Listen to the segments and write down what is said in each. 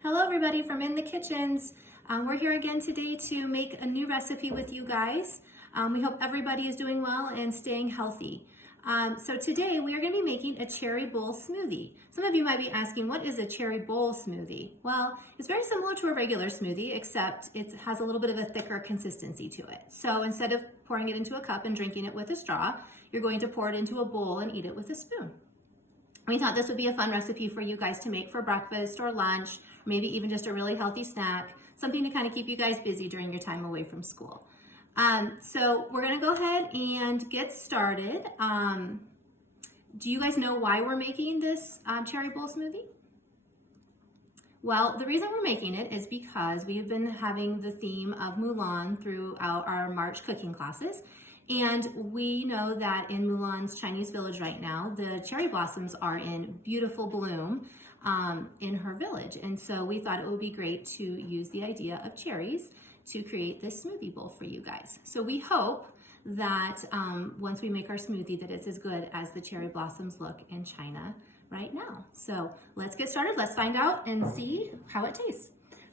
Hello everybody from In the Kitchens. We're here again today to make a new recipe with you guys. We hope everybody is doing well and staying healthy. So today we are going to be making a cherry bowl smoothie. Some of you might be asking, what is a cherry bowl smoothie? Well, it's very similar to a regular smoothie, except it has a little bit of a thicker consistency to it. So instead of pouring it into a cup and drinking it with a straw, you're going to pour it into a bowl and eat it with a spoon. We thought this would be a fun recipe for you guys to make for breakfast or lunch, or maybe even just a really healthy snack, something to kind of keep you guys busy during your time away from school. So we're gonna go ahead and get started. Do you guys know why we're making this cherry bowl smoothie? Well, the reason we're making it is because we have been having the theme of Mulan throughout our March cooking classes. And we know that in Mulan's Chinese village right now, the cherry blossoms are in beautiful bloom in her village. And so we thought it would be great to use the idea of cherries to create this smoothie bowl for you guys. So we hope that once we make our smoothie that it's as good as the cherry blossoms look in China right now. So let's get started. Let's find out and see how it tastes.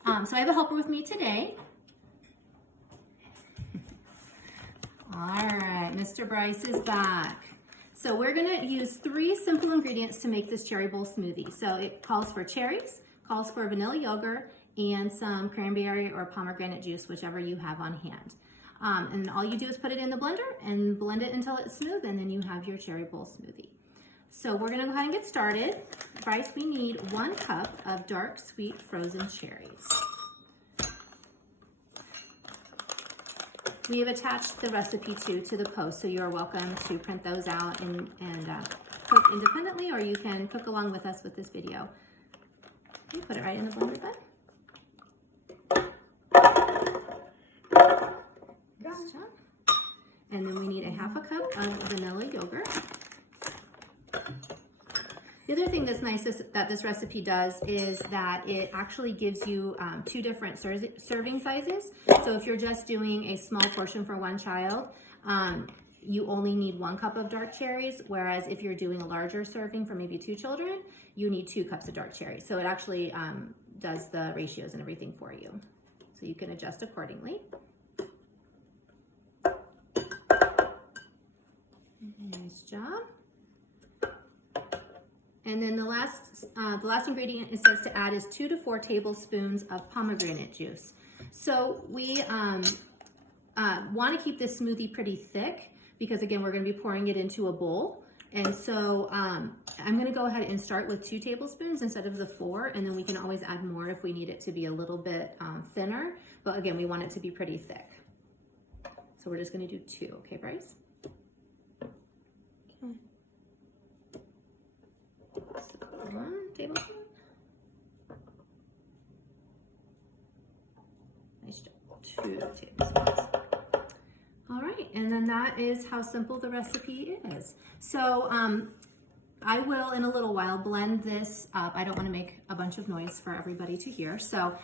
So I have a helper with me today. All right, Mr. Bryce is back. So we're gonna use 3 simple ingredients to make this cherry bowl smoothie. So it calls for cherries, calls for vanilla yogurt, and some cranberry or pomegranate juice, whichever you have on hand. And all you do is put it in the blender and blend it until it's smooth, and then you have your cherry bowl smoothie. So we're gonna go ahead and get started. Bryce, we need 1 cup of dark sweet frozen cherries. We have attached the recipe to the post, so you're welcome to print those out and cook independently, or you can cook along with us with this video. Okay, put it right in the blender bed. Nice job. And then we need a 1/2 cup of vanilla yogurt. The other thing that's nice that this recipe does is that it actually gives you 2 different serving sizes. So if you're just doing a small portion for 1 child, you only need 1 cup of dark cherries, whereas if you're doing a larger serving for maybe 2 children, you need 2 cups of dark cherries. So it actually does the ratios and everything for you. So you can adjust accordingly. Nice job. And then the last ingredient it says to add is 2 to 4 tablespoons of pomegranate juice. So we want to keep this smoothie pretty thick because again, we're going to be pouring it into a bowl. And so I'm going to go ahead and start with 2 tablespoons instead of the 4, and then we can always add more if we need it to be a little bit thinner. But again, we want it to be pretty thick. So we're just going to do 2, okay, Bryce? Okay. So 1 tablespoon. Nice job. 2 tablespoons. All right, and then that is how simple the recipe is. So I will, in a little while, blend this up. I don't want to make a bunch of noise for everybody to hear. So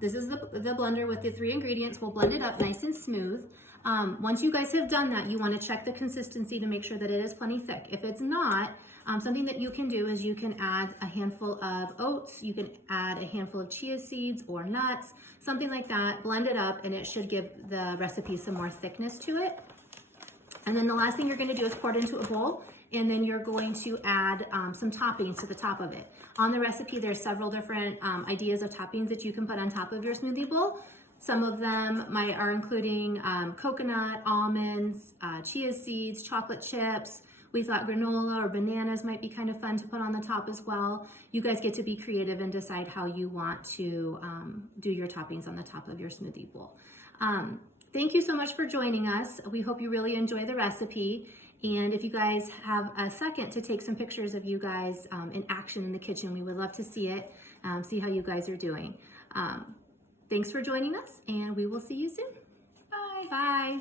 this is the blender with the 3 ingredients. We'll blend it up nice and smooth. Once you guys have done that, you want to check the consistency to make sure that it is plenty thick. If it's not, something that you can do is you can add a handful of oats, you can add a handful of chia seeds or nuts, something like that, blend it up, and it should give the recipe some more thickness to it. And then the last thing you're going to do is pour it into a bowl, and then you're going to add some toppings to the top of it. On the recipe, there's several different ideas of toppings that you can put on top of your smoothie bowl. Some of them are including coconut, almonds, chia seeds, chocolate chips. We thought granola or bananas might be kind of fun to put on the top as well. You guys get to be creative and decide how you want to do your toppings on the top of your smoothie bowl. Thank you so much for joining us. We hope you really enjoy the recipe. And if you guys have a second to take some pictures of you guys in action in the kitchen, we would love to see it, see how you guys are doing. Thanks for joining us, and we will see you soon. Bye. Bye.